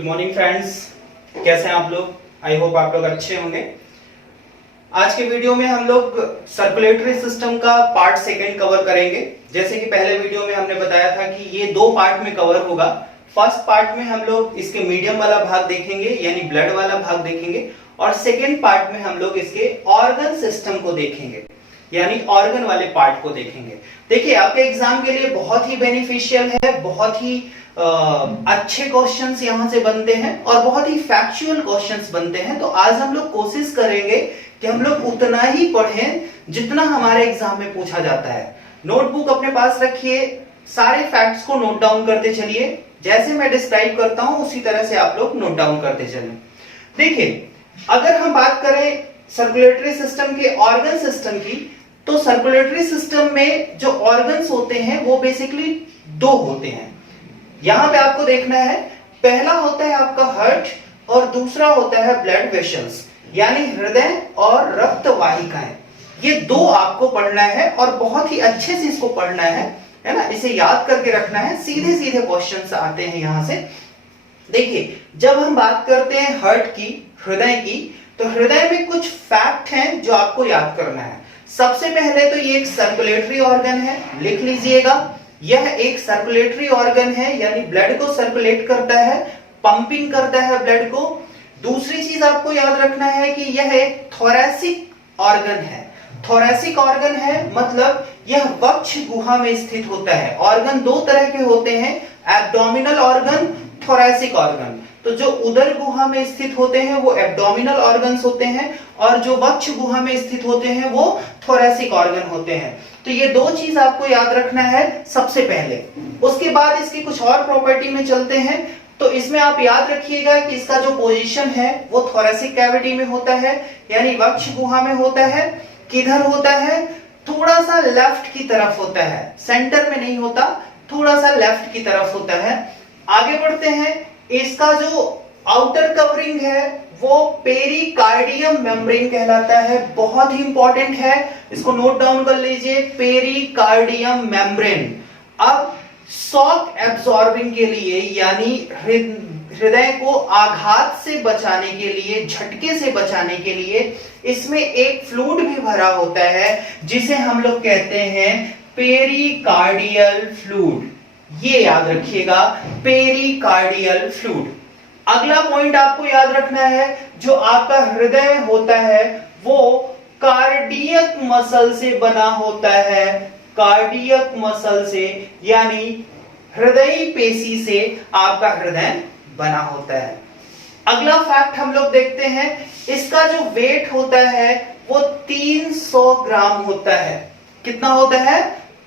Good morning friends, कैसे हैं आप लोग। आई होप आप लोग अच्छे होंगे। आज के वीडियो में हम लोग सर्कुलेटरी सिस्टम का पार्ट सेकंड कवर करेंगे। जैसे कि पहले वीडियो में हमने बताया था कि ये दो पार्ट में कवर होगा। फर्स्ट पार्ट में हम लोग इसके मीडियम वाला भाग देखेंगे यानी ब्लड वाला भाग देखेंगे, और सेकेंड पार्ट में हम लोग इसके ऑर्गन सिस्टम को देखेंगे यानी ऑर्गन वाले पार्ट को देखेंगे। देखिए, आपके एग्जाम के लिए बहुत ही बेनिफिशियल है, बहुत ही अच्छे क्वेश्चंस यहां से बनते हैं और बहुत ही फैक्चुअल क्वेश्चंस बनते हैं। तो आज हम लोग कोशिश करेंगे कि हम लोग उतना ही पढ़ें जितना हमारे एग्जाम में पूछा जाता है। नोटबुक अपने पास रखिए, सारे फैक्ट्स को नोट डाउन करते चलिए। जैसे मैं डिस्क्राइब करता हूं उसी तरह से आप लोग नोट डाउन करते चलें। देखिए, अगर हम बात करें सर्कुलेटरी सिस्टम के ऑर्गन सिस्टम की, तो सर्कुलेटरी सिस्टम में जो ऑर्गन्स होते हैं वो बेसिकली दो होते हैं। यहां पे आपको देखना है, पहला होता है आपका हार्ट और दूसरा होता है ब्लड वेसल्स यानी हृदय और रक्त वाहिकाएं। ये दो आपको पढ़ना है और बहुत ही अच्छे से इसको पढ़ना है ना, इसे याद करके रखना है। सीधे सीधे क्वेश्चंस आते हैं यहां से। देखिए, जब हम बात करते हैं हार्ट की, हृदय की, तो हृदय में कुछ फैक्ट हैं जो आपको याद करना है। सबसे पहले तो ये एक सर्कुलेटरी ऑर्गन है, लिख लीजिएगा। यह एक सर्कुलेटरी ऑर्गन है यानी ब्लड को सर्कुलेट करता है, पंपिंग करता है ब्लड को। दूसरी चीज आपको याद रखना है कि यह एक थोरैसिक ऑर्गन है। थोरैसिक ऑर्गन है मतलब यह वक्ष गुहा में स्थित होता है। ऑर्गन दो तरह के होते हैं, एब्डोमिनल ऑर्गन, थोरैसिक ऑर्गन। तो जो उदर गुहा में स्थित होते हैं वो एब्डोमिनल ऑर्गन्स होते हैं, और जो वक्ष गुहा में स्थित होते हैं वो थोरैसिक ऑर्गन होते हैं। तो ये दो चीज आपको याद रखना है सबसे पहले। उसके बाद इसकी कुछ और प्रॉपर्टी में चलते हैं। तो इसमें आप याद रखिएगा कि इसका जो पोजीशन है वो थोरैसिक कैविटी में होता है यानी वक्ष गुहा में होता है। किधर होता है? थोड़ा सा लेफ्ट की तरफ होता है, सेंटर में नहीं होता, थोड़ा सा लेफ्ट की तरफ होता है। आगे बढ़ते हैं। इसका जो आउटर कवरिंग है वो पेरिकार्डियम मेम्ब्रेन कहलाता है। बहुत ही इंपॉर्टेंट है, इसको नोट डाउन कर लीजिए, पेरिकार्डियम मेम्ब्रेन। अब शॉक एब्सॉर्बिंग के लिए यानी हृदय को आघात से बचाने के लिए, झटके से बचाने के लिए इसमें एक फ्लूइड भी भरा होता है जिसे हम लोग कहते हैं पेरिकार्डियल फ्लूइड। ये याद रखिएगा, पेरिकार्डियल फ्लूइड। अगला पॉइंट आपको याद रखना है, जो आपका हृदय होता है वो कार्डियक मसल से बना होता है। कार्डियक मसल से यानी हृदय पेशी से आपका हृदय बना होता है। अगला फैक्ट हम लोग देखते हैं, इसका जो वेट होता है वो 300 ग्राम होता है। कितना होता है?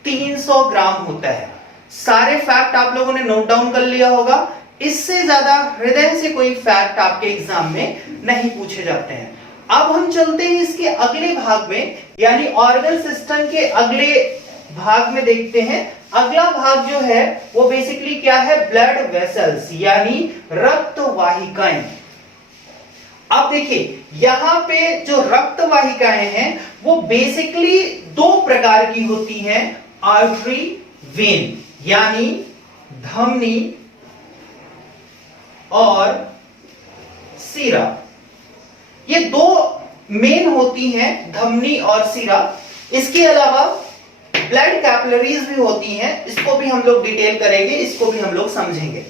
300 ग्राम होता है। सारे फैक्ट आप लोगों ने नोट डाउन कर लिया होगा। इससे ज्यादा हृदय से कोई फैक्ट आपके एग्जाम में नहीं पूछे जाते हैं। अब हम चलते हैं इसके अगले भाग में यानी ऑर्गन सिस्टम के अगले भाग में देखते हैं। अगला भाग जो है वो बेसिकली क्या है? ब्लड वेसल्स यानी रक्त वाहिकाएं। अब देखिए, यहां पे जो रक्त वाहिकाएं हैं वो बेसिकली दो प्रकार की होती हैं। आर्टरी, वेन यानी धमनी और सीरा। ये दो मेन होती हैं, धमनी और सीरा। इसके अलावा ब्लड कैपिलरीज भी होती हैं, इसको भी हम लोग डिटेल करेंगे, इसको भी हम लोग समझेंगे।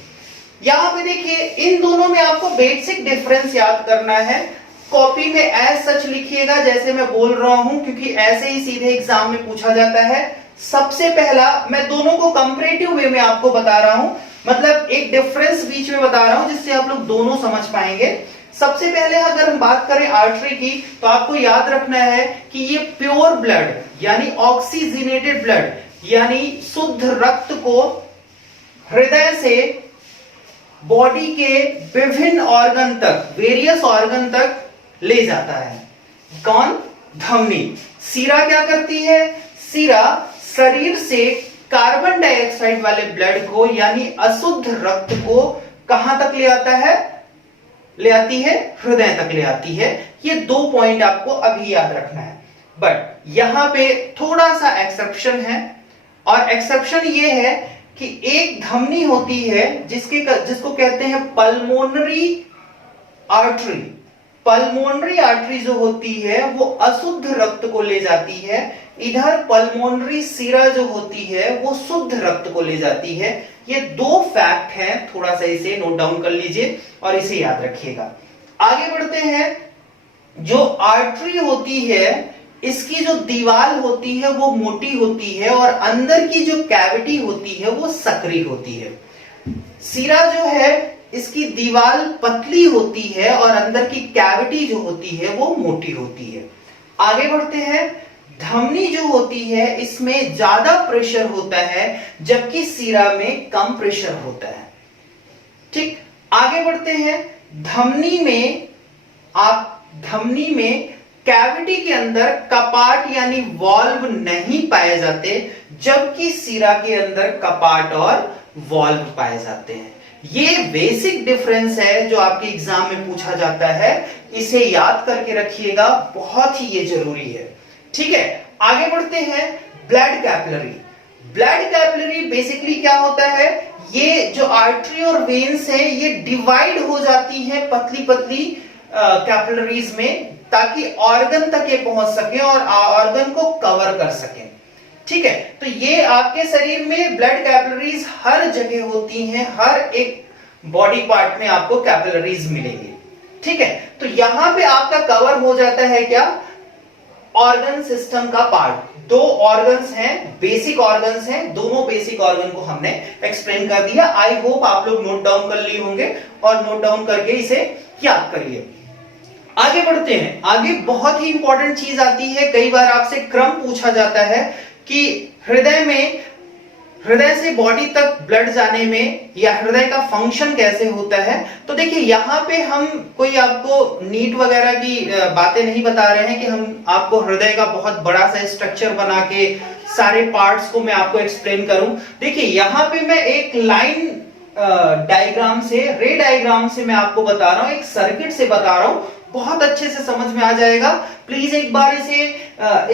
यहां पे देखिए, इन दोनों में आपको बेसिक डिफरेंस याद करना है। कॉपी में एज सच लिखिएगा जैसे मैं बोल रहा हूं, क्योंकि ऐसे ही सीधे एग्जाम में पूछा जाता है। सबसे पहला, मैं दोनों को कंपैरेटिव वे में आपको बता रहा हूं, मतलब एक डिफरेंस बीच में बता रहा हूं जिससे आप लोग दोनों समझ पाएंगे। सबसे पहले अगर हम बात करें आर्टरी की, तो आपको याद रखना है कि ये प्योर ब्लड यानी ऑक्सीजनेटेड ब्लड यानी शुद्ध रक्त को हृदय से बॉडी के विभिन्न ऑर्गन तक, वेरियस ऑर्गन तक ले जाता है। कौन? धमनी। सीरा क्या करती है? सीरा शरीर से कार्बन डाइऑक्साइड वाले ब्लड को यानी अशुद्ध रक्त को कहां तक ले आता है? ले आती है हृदय तक ले आती है। ये दो पॉइंट आपको अभी याद रखना है। बट यहां पे थोड़ा सा एक्सेप्शन है, और एक्सेप्शन ये है कि एक धमनी होती है जिसको कहते हैं पल्मोनरी आर्टरी। पल्मोनरी आर्टरी जो होती है वो अशुद्ध रक्त को ले जाती है, इधर पल्मोनरी सिरा जो होती है वो शुद्ध रक्त को ले जाती है। ये दो फैक्ट हैं, थोड़ा सा इसे नोट डाउन कर लीजिए और इसे याद रखिएगा। आगे बढ़ते हैं। जो आर्टरी होती है इसकी जो दीवार होती है वो मोटी होती है और अंदर की जो कैविटी होती है वो सकरी होती है। सिरा जो है इसकी दीवार पतली होती है और अंदर की कैविटी जो होती है वो मोटी होती है। आगे बढ़ते हैं। धमनी जो होती है इसमें ज्यादा प्रेशर होता है जबकि सिरा में कम प्रेशर होता है। ठीक, आगे बढ़ते हैं। धमनी में कैविटी के अंदर कपाट यानी वॉल्व नहीं पाए जाते, जबकि सिरा के अंदर कपाट और वॉल्व पाए जाते हैं। ये बेसिक डिफरेंस है जो आपके एग्जाम में पूछा जाता है, इसे याद करके रखिएगा, बहुत ही ये जरूरी है। ठीक है, आगे बढ़ते हैं। Blood capillary. Blood capillary basically क्या होता है, ये जो आर्टरी और वेन्स है ये डिवाइड हो जाती है पतली पतली कैपिलरीज में, ताकि ऑर्गन तक ये पहुंच सके और ऑर्गन को कवर कर सके। ठीक है, तो ये आपके शरीर में ब्लड कैपिलरीज हर जगह होती हैं, हर एक बॉडी पार्ट में आपको कैपिलरीज मिलेंगी। ठीक है, तो यहां पे आपका कवर हो जाता है क्या, ऑर्गन सिस्टम का पार्ट। दो ऑर्गन्स हैं, बेसिक ऑर्गन्स हैं, दोनों बेसिक ऑर्गन को हमने एक्सप्लेन कर दिया। आई होप आप लोग नोट डाउन कर लिए होंगे और नोट डाउन करके इसे याद करिए। आगे बढ़ते हैं। आगे बहुत ही इंपॉर्टेंट चीज आती है, कई बार आपसे क्रम पूछा जाता है कि हृदय से बॉडी तक ब्लड जाने में या हृदय का फंक्शन कैसे होता है। तो देखिए यहां पे हम कोई आपको नीट वगैरह की बातें नहीं बता रहे हैं कि हम आपको हृदय का बहुत बड़ा सा स्ट्रक्चर बना के सारे पार्ट्स को मैं आपको एक्सप्लेन करूं। देखिए यहां पे मैं एक लाइन डायग्राम से, रे डायग्राम से मैं आपको बता रहा हूं, एक सर्किट से बता रहा हूं, बहुत अच्छे से समझ में आ जाएगा। प्लीज एक बार इसे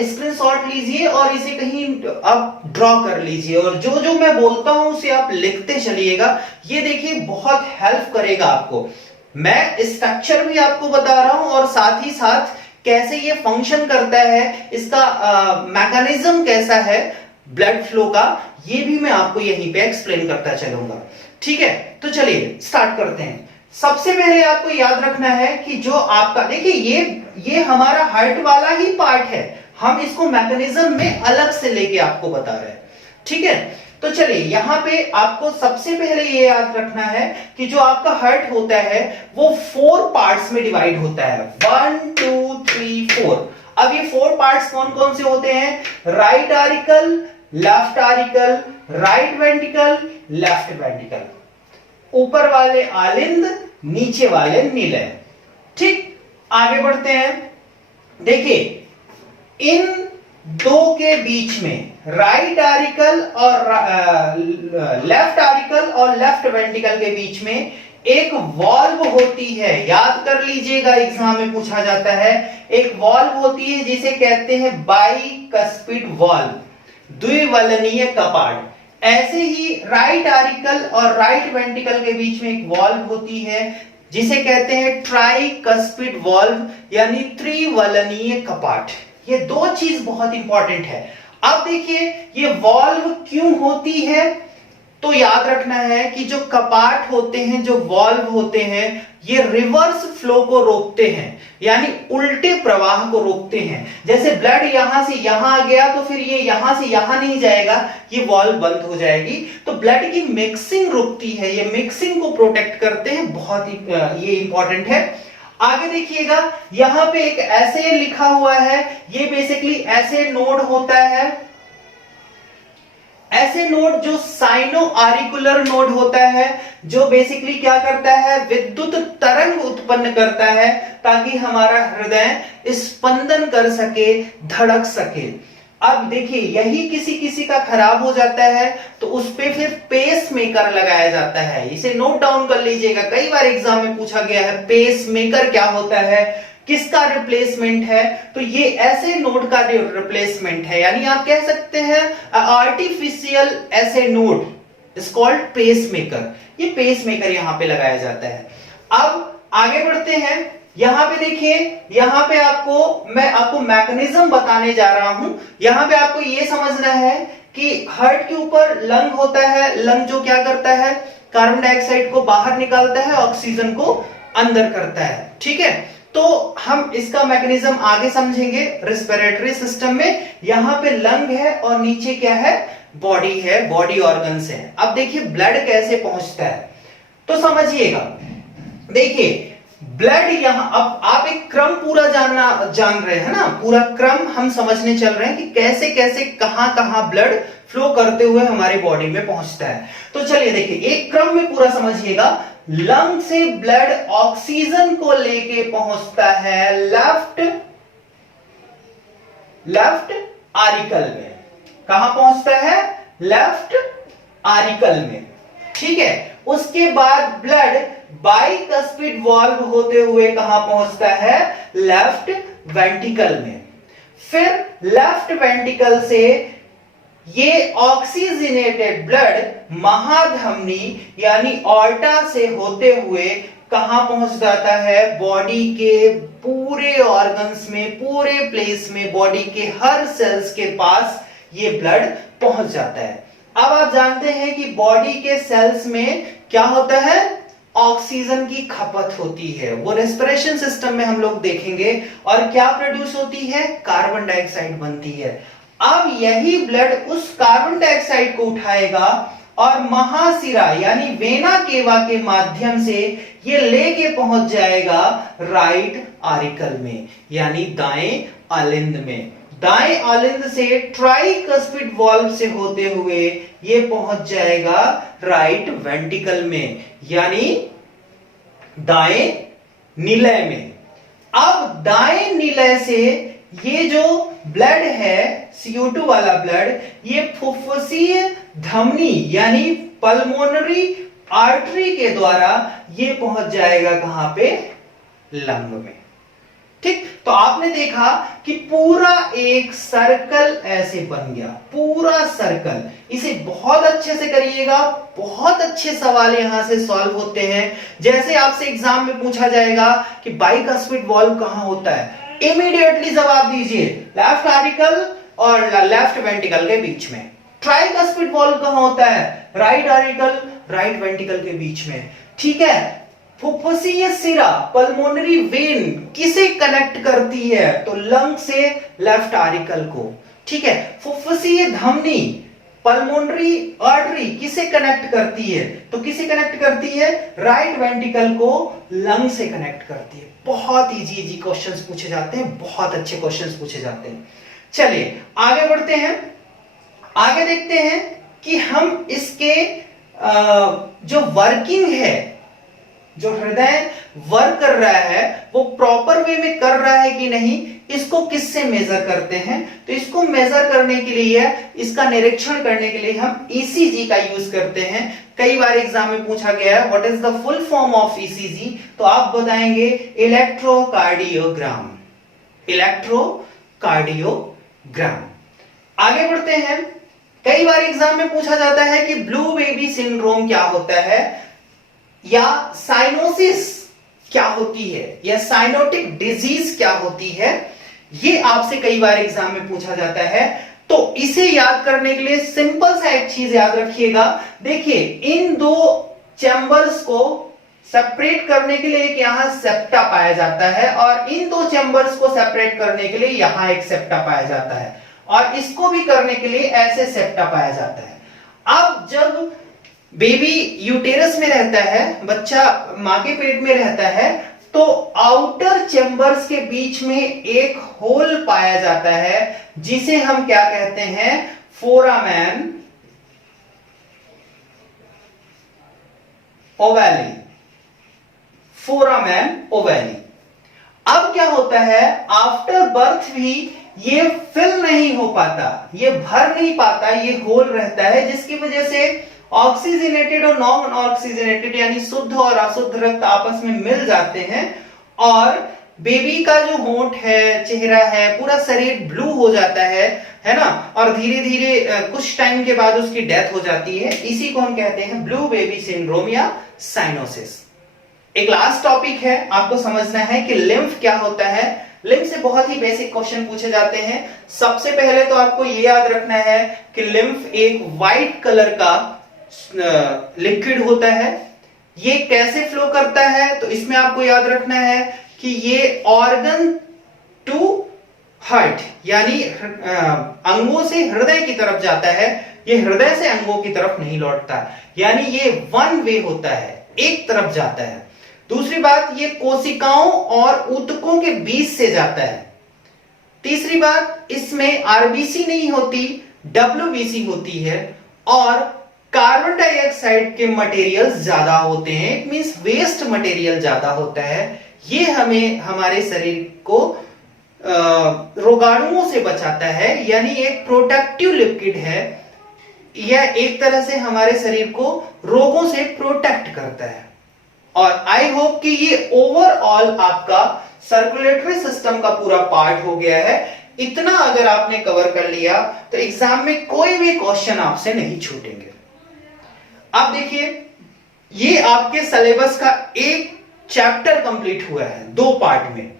स्क्रीनशॉट लीजिए और इसे कहीं आप ड्रॉ कर लीजिए और जो जो मैं बोलता हूं उसे आप लिखते चलिएगा। ये देखिए बहुत हेल्प करेगा आपको। मैं स्ट्रक्चर भी आपको बता रहा हूं और साथ ही साथ कैसे ये फंक्शन करता है, इसका मैकेनिज्म कैसा है ब्लड फ्लो का, ये भी मैं आपको यहीं पे एक्सप्लेन करता चलूंगा। ठीक है, तो चलिए स्टार्ट करते हैं। सबसे पहले आपको याद रखना है कि जो आपका, देखिए ये हमारा हार्ट वाला ही पार्ट है, हम इसको मैकेनिज्म में अलग से लेके आपको बता रहे हैं। ठीक है, तो चलिए यहां पे आपको सबसे पहले ये याद रखना है कि जो आपका हार्ट होता है वो 4 पार्ट्स में डिवाइड होता है, 1 2 3 4। अब ये 4 पार्ट्स कौन कौन से होते हैं, right auricle, left auricle, right ventricle, left ventricle, ऊपर वाले आलिंद, नीचे वाले निलय। ठीक, आगे बढ़ते हैं। देखिए इन दो के बीच में राइट आरिकल और लेफ्ट आरिकल और लेफ्ट वेंट्रिकल के बीच में एक वॉल्व होती है, याद कर लीजिएगा, एग्जाम में पूछा जाता है। एक वॉल्व होती है जिसे कहते हैं बाइकस्पिड वॉल्व, द्विवलनीय कपाट। ऐसे ही राइट आरिकल और राइट वेंट्रिकल के बीच में एक वॉल्व होती है जिसे कहते हैं ट्राइकस्पिड वॉल्व यानी त्रिवलनीय कपाट। ये दो चीज बहुत इंपॉर्टेंट है। अब देखिए ये वॉल्व क्यों होती है, तो याद रखना है कि जो कपाट होते हैं, जो वॉल्व होते हैं, ये रिवर्स फ्लो को रोकते हैं, यानी उल्टे प्रवाह को रोकते हैं। जैसे ब्लड यहां से यहां आ गया तो फिर ये यहां से यहां नहीं जाएगा, ये वॉल्व बंद हो जाएगी। तो ब्लड की मिक्सिंग रुकती है, ये मिक्सिंग को प्रोटेक्ट करते हैं, बहुत ही ये इंपॉर्टेंट है। आगे देखिएगा यहां पे एक ऐसे लिखा हुआ है, ये बेसिकली ऐसे नोड होता है, ऐसे नोड जो साइनो आरिकुलर नोड होता है, जो बेसिकली क्या करता है, विद्युत तरंग उत्पन्न करता है ताकि हमारा हृदय स्पंदन कर सके, धड़क सके। अब देखिए यही किसी किसी का खराब हो जाता है तो उस पे फिर पेस मेकर लगाया जाता है। इसे नोट डाउन कर लीजिएगा, कई बार एग्जाम में पूछा गया है पेस मेकर क्या होता है, किसका रिप्लेसमेंट है। तो ये ऐसे नोड का रिप्लेसमेंट है, यानी आप कह सकते हैं आर्टिफिशियल ऐसे नोड, इज कॉल्ड पेसमेकर। ये पेसमेकर यहां पे लगाया जाता है। अब आगे बढ़ते हैं, यहां पे देखिए, यहां पे मैं आपको मैकेनिज्म बताने जा रहा हूं। यहां पे आपको ये समझना है कि हार्ट के ऊपर लंग होता है। लंग जो क्या करता है, कार्बन डाइऑक्साइड को बाहर निकालता है, ऑक्सीजन को अंदर करता है। ठीक है, तो हम इसका मैकेनिज्म आगे समझेंगे रेस्पिरेटरी सिस्टम में। यहां पे लंग है और नीचे क्या है, बॉडी है, बॉडी ऑर्गन्स है। अब देखिए ब्लड कैसे पहुंचता है, तो समझिएगा। देखिए ब्लड यहां, अब आप एक क्रम पूरा जान रहे हैं ना, पूरा क्रम हम समझने चल रहे हैं कि कैसे कैसे कहां कहां ब्लड फ्लो करते हुए हमारे बॉडी में पहुंचता है। तो चलिए देखिए एक क्रम में पूरा समझिएगा। लंग से ब्लड ऑक्सीजन को लेके पहुंचता है लेफ्ट आरिकल में। कहां पहुंचता है, लेफ्ट आरिकल में। ठीक है, उसके बाद ब्लड बाइकस्पिड वाल्व होते हुए कहां पहुंचता है, लेफ्ट वेंट्रिकल में। फिर लेफ्ट वेंट्रिकल से ये ऑक्सीजनेटेड ब्लड महाधमनी यानी ऑर्टा से होते हुए कहां पहुंच जाता है, बॉडी के पूरे ऑर्गन्स में, पूरे प्लेस में, बॉडी के हर सेल्स के पास ये ब्लड पहुंच जाता है। अब आप जानते हैं कि बॉडी के सेल्स में क्या होता है, ऑक्सीजन की खपत होती है। वो रेस्पिरेशन सिस्टम में हम लोग देखेंगे। और क्या प्रोड्यूस होती है, कार्बन डाइऑक्साइड बनती है। अब यही ब्लड उस कार्बन डाइऑक्साइड को उठाएगा और महाशिरा यानी वेना केवा के माध्यम से ये लेके पहुंच जाएगा राइट आरिकल में, यानी दाएं आलिंद में। दाएं आलिंद से ट्राइकस्पिड वाल्व से होते हुए ये पहुंच जाएगा राइट वेंट्रिकल में, यानी दाएं निलय में। अब दाएं निलय से ये जो ब्लड है, CO2 वाला ब्लड, ये फुफ्फुसीय धमनी यानी पल्मोनरी आर्टरी के द्वारा ये पहुंच जाएगा कहां पे, लंग में। ठीक, तो आपने देखा कि पूरा एक सर्कल ऐसे बन गया, पूरा सर्कल। इसे बहुत अच्छे से करिएगा, बहुत अच्छे सवाल यहां से सॉल्व होते हैं। जैसे आपसे एग्जाम में पूछा जाएगा कि बाइकस्पिड वाल्व कहां होता है, इमीडिएटली जवाब दीजिए लेफ्ट आर्टिकल और लेफ्ट वेंट्रिकल के बीच में। ट्राइकस्पिड वाल्व कहां होता है, राइट आर्टिकल राइट वेंट्रिकल के बीच में। ठीक है, फुफ्फुसीय सिरा पल्मोनरी वेन किसे कनेक्ट करती है, तो लंग से लेफ्ट आर्टिकल को। ठीक है, फुफ्फुसीय धमनी पल्मोनरी आर्टरी किसे कनेक्ट करती है, तो किसे कनेक्ट करती है, राइट वेंट्रिकल को लंग से कनेक्ट करती है। बहुत इजी क्वेश्चंस पूछे जाते हैं, बहुत अच्छे क्वेश्चंस पूछे जाते हैं। चलिए आगे बढ़ते हैं, आगे देखते हैं कि हम इसके जो वर्किंग है, जो हृदय वर्क कर रहा है वो प्रॉपर वे में कर रहा है कि नहीं, इसको किससे मेजर करते हैं, तो इसको मेजर करने के लिए, इसका निरीक्षण करने के लिए हम ECG का यूज करते हैं। कई बार एग्जाम में पूछा गया है what is the full form of ECG, तो आप बताएंगे इलेक्ट्रोकार्डियोग्राम, इलेक्ट्रोकार्डियोग्राम। आगे बढ़ते हैं, कई बार एग्जाम में पूछा जाता है कि ब्लू बेबी सिंड्रोम क्या होता है, या साइनोसिस क्या होती है, या साइनोटिक डिजीज क्या होती है, ये आपसे कई बार एग्जाम में पूछा जाता है। तो इसे याद करने के लिए सिंपल सा एक चीज याद रखिएगा। देखिए इन दो चैम्बर्स को सेपरेट करने के लिए एक यहां सेप्टा पाया जाता है, और इन दो चैम्बर्स को सेपरेट करने के लिए यहां एक सेप्टा पाया जाता है, और इसको भी करने के लिए ऐसे सेप्टा पाया जाता है। अब जब बेबी यूटेरस में रहता है, बच्चा मां के पेट में रहता है, तो आउटर चैम्बर्स के बीच में एक होल पाया जाता है जिसे हम क्या कहते हैं, फोरामेन ओवैली, फोरामेन ओवैली। अब क्या होता है, आफ्टर बर्थ भी ये फिल नहीं हो पाता, ये भर नहीं पाता, ये होल रहता है, जिसकी वजह से ऑक्सीजनेटेड और नॉन ऑक्सीजनेटेड यानी शुद्ध और अशुद्ध रक्त आपस में मिल जाते हैं, और बेबी का जो होंठ है, चेहरा है, पूरा शरीर ब्लू हो जाता है ना, और धीरे धीरे कुछ टाइम के बाद उसकी डेथ हो जाती है। इसी को हम कहते हैं ब्लू बेबी सिंड्रोम या साइनोसिस। एक लास्ट टॉपिक है, आपको समझना है कि लिम्फ क्या होता है। लिम्फ से बहुत ही बेसिक क्वेश्चन पूछे जाते हैं। सबसे पहले तो आपको ये याद रखना है कि लिम्फ एक वाइट कलर का लिक्विड होता है। ये कैसे फ्लो करता है, तो इसमें आपको याद रखना है कि ये ऑर्गन टू हार्ट यानी अंगों से हृदय की तरफ जाता है, ये हृदय से अंगों की तरफ नहीं लौटता, यानी ये वन वे होता है, एक तरफ जाता है। दूसरी बात, ये कोशिकाओं और ऊतकों के बीच से जाता है। तीसरी बात, इसमें आरबीसी नहीं होती, डब्ल्यूबीसी होती है, और कार्बन डाइऑक्साइड के मटेरियल ज्यादा होते हैं, इट मींस वेस्ट मटेरियल ज्यादा होता है। ये हमें हमारे शरीर को रोगाणुओं से बचाता है, यानी एक प्रोटेक्टिव लिक्विड है। यह एक तरह से हमारे शरीर को रोगों से प्रोटेक्ट करता है। और आई होप कि ये ओवरऑल आपका सर्कुलेटरी सिस्टम का पूरा पार्ट हो गया है। इतना अगर आपने कवर कर लिया तो एग्जाम में कोई भी क्वेश्चन आपसे नहीं छूटेंगे। अब देखिए, ये आपके सिलेबस का एक चैप्टर कंप्लीट हुआ है 2 पार्ट में।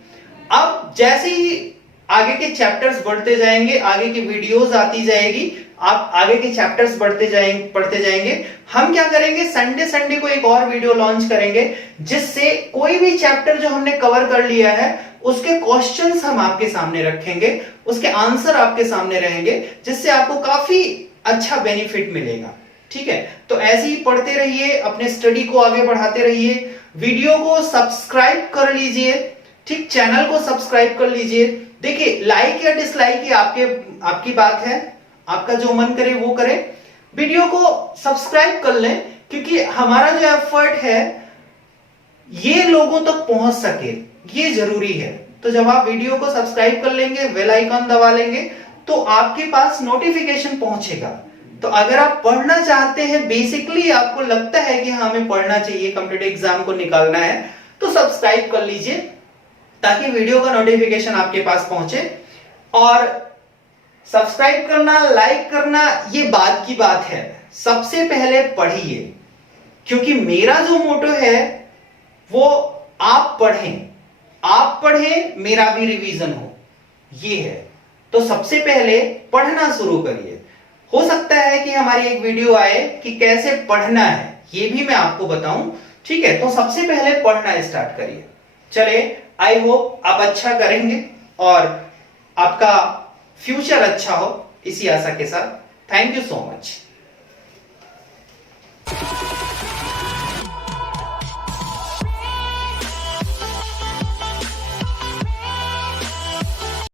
अब जैसे ही आगे के चैप्टर्स बढ़ते जाएंगे, आगे की वीडियोस आती जाएगी, आप आगे के चैप्टर्स पढ़ते जाएंगे। हम क्या करेंगे, संडे को एक और वीडियो लॉन्च करेंगे, जिससे कोई भी चैप्टर जो हमने कवर कर लिया है उसके क्वेश्चंस हम आपके सामने रखेंगे, उसके आंसर आपके सामने रहेंगे, जिससे आपको काफी अच्छा बेनिफिट मिलेगा। ठीक है, तो ऐसे ही पढ़ते रहिए, अपने स्टडी को आगे बढ़ाते रहिए। वीडियो को सब्सक्राइब कर लीजिए, ठीक, चैनल को सब्सक्राइब कर लीजिए। देखिए, लाइक या डिसलाइक ये आपकी बात है, आपका जो मन करे वो करे। वीडियो को सब्सक्राइब कर लें, क्योंकि हमारा जो एफर्ट है ये लोगों तक पहुंच सके, ये जरूरी है। तो जब आप वीडियो को सब्सक्राइब कर लेंगे, बेल आइकन दबा लेंगे, तो आपके पास नोटिफिकेशन पहुंचेगा। तो अगर आप पढ़ना चाहते हैं, बेसिकली आपको लगता है कि हमें पढ़ना चाहिए, कॉम्पिटिटिव एग्जाम को निकालना है, तो सब्सक्राइब कर लीजिए ताकि वीडियो का नोटिफिकेशन आपके पास पहुंचे। और सब्सक्राइब करना, लाइक करना, ये बात की बात है, सबसे पहले पढ़िए, क्योंकि मेरा जो मोटो है वो आप पढ़ें, मेरा भी रिवीजन हो, ये है। तो सबसे पहले पढ़ना शुरू करिए। हो सकता है कि हमारी एक वीडियो आए कि कैसे पढ़ना है, ये भी मैं आपको बताऊं। ठीक है, तो सबसे पहले पढ़ना स्टार्ट करिए। चलिए, आई होप आप अच्छा करेंगे और आपका फ्यूचर अच्छा हो, इसी आशा के साथ। Thank you so much.